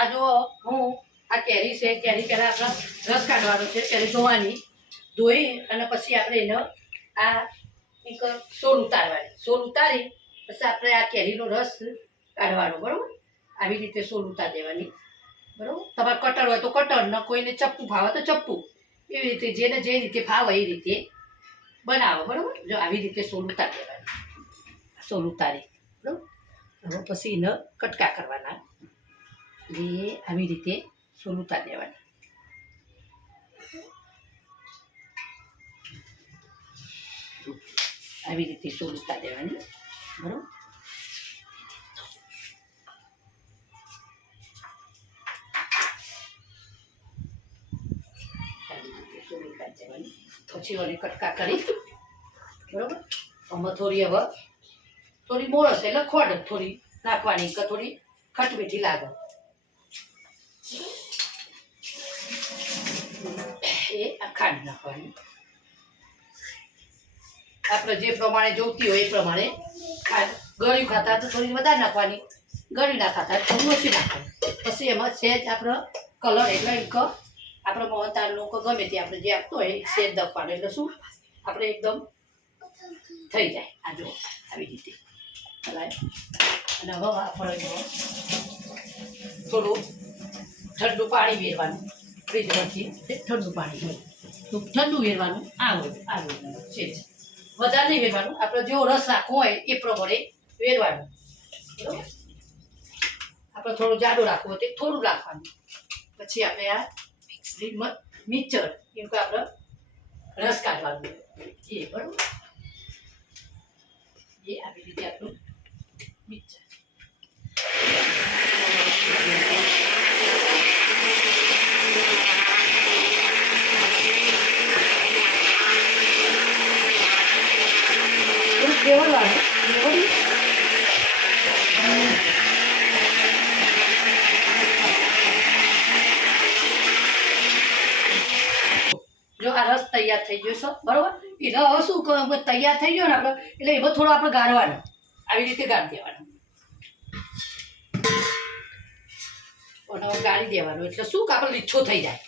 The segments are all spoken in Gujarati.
આ જો હું આ કેરી છે, કેરી પહેલાં આપણે રસ કાઢવાનો છે, કેરી ધોવાની, ધોઈ અને પછી આપણે એને આ એક સોલ ઉતારવાની, સોલ ઉતારી પછી આપણે આ કેરીનો રસ કાઢવાનો, બરાબર? આવી રીતે સોલ ઉતાર દેવાની, બરાબર? તમારે કટર હોય તો કટર, ન કોઈને ચપ્પુ ભાવે તો ચપ્પુ, એવી રીતે જેને જે રીતે ભાવે એ રીતે બનાવો, બરાબર? જો આવી રીતે સોલ ઉતાર દેવાની, સોલ ઉતારી, બરાબર? હવે પછી એને કટકા કરવાના, એટલે આવી રીતે સોલ ઉતાર દેવાની. આવી રીતે સોલ ઉતાર દેવાની, બરાબર? પછી ઓલી કટકા કરી, બરાબર? આમાં થોડી હવે થોડી મોરસ એટલે ખોડ થોડી નાખવાની, કે થોડી ખટમીઠી લાગે એ આ ખાંડ નાખવાની. આપણે જે પ્રમાણે જોઈતી હોય એ પ્રમાણે ખાંડ, ગળ્યું ખાતા તો થોડી વધારે નાખવાની, ગળ્યું ના ખાતા થોડું ઓછી નાખવાની. પછી એમાં સહેજ આપણો કલર એટલે એક આપણે મોહનતાલનું ગમે તે આપણે જે આપતો હોય સહેજ દખવાનું, એટલે શું આપણે એકદમ થઈ જાય. આ જો આવી રીતે હલાય. અને હવે આપણે થોડું ઠંડુ પાણી વેરવાનું, ફ્રીજમાંથી ઠંડુ પાણી હોય તો ઠંડુ વેરવાનું. આ છે વધારે નહીં વેરવાનું, આપણે જેવો રસ રાખવો હોય એ પ્રમાણે વેરવાનું, બરાબર? આપણે થોડું જાડું રાખવું હોય તો થોડું રાખવાનું. પછી આપણે આ મિક્સર એમ કે આપણે રસ કાઢવાનું એ, બરાબર? એ આવી રીતે આપણું મિક્સર. દેવડવાનું જો આ રસ તૈયાર થઈ ગયો છે, બરાબર? એટલે હવે શું તૈયાર થઈ ગયો ને આપણે, એટલે એમાં થોડો આપણે ગાળવાનો, આવી રીતે ગાળી દેવાનો, ગાળી દેવાનો એટલે શું કે આપણે લીચ્છો થઈ જાય.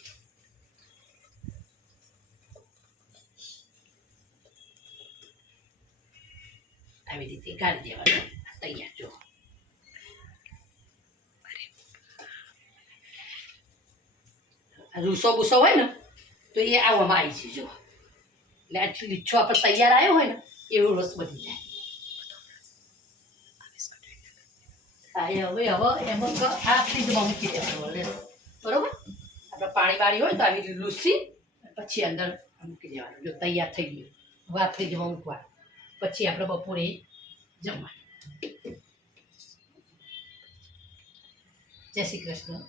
આવી રીતે ગાળી દેવાનું, તૈયાર. જો રૂસો બૂસો હોય ને તો એ આવવામાં આવી છે. જો એટલે આ લીચ્છો આપણે તૈયાર આવ્યો હોય ને એવો રસ બની જાય. હવે એમાં આ ફ્રીજમાં મૂકી દેવાનું, બરાબર? આપણે પાણી વાળી હોય તો આવી રીતે લૂસી પછી અંદર મૂકી દેવાનું. જો તૈયાર થઈ ગયું, હવે આ ફ્રીજમાં મૂકવાનું. પછી આપણે બપોરે જમવાનું. જય શ્રી કૃષ્ણ.